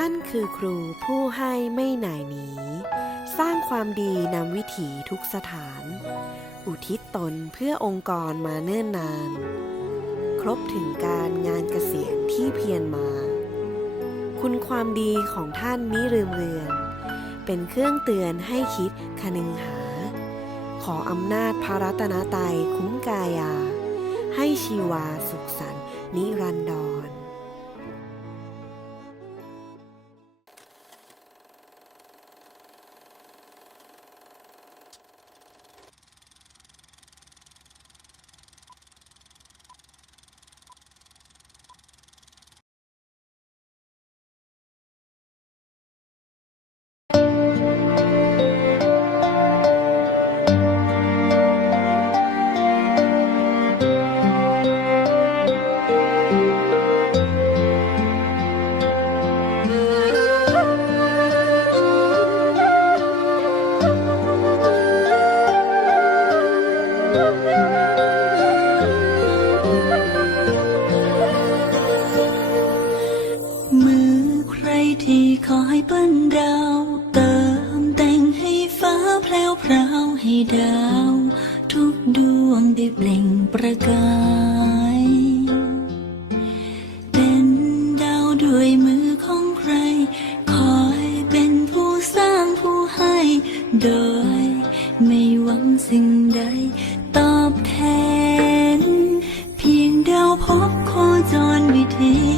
ท่านคือครูผู้ให้ไม่หน่ายหนี สร้างความดีนำวิถีทุกสถาน อุทิศตนเพื่อองค์กรมาเนิ่นนาน ครบถึงการงานเกษียณที่เพียรมา คุณความดีของท่านมิลืมเลือน เป็นเครื่องเตือนให้คิดคนึงหา ขออำนาจพระรัตนตรัยคุ้มกายา ให้ชีวาสุขสันต์นิรันดร มือใครที่คอยปั้นดาวเติมแต่งให้ฟ้าแพลวพราวให้ดาว ทุกดวงได้เปล่งประกายเป็นดาวด้วยมือของใคร คอยเป็นผู้สร้างผู้ให้ โดยไม่หวังสิ่งใด ต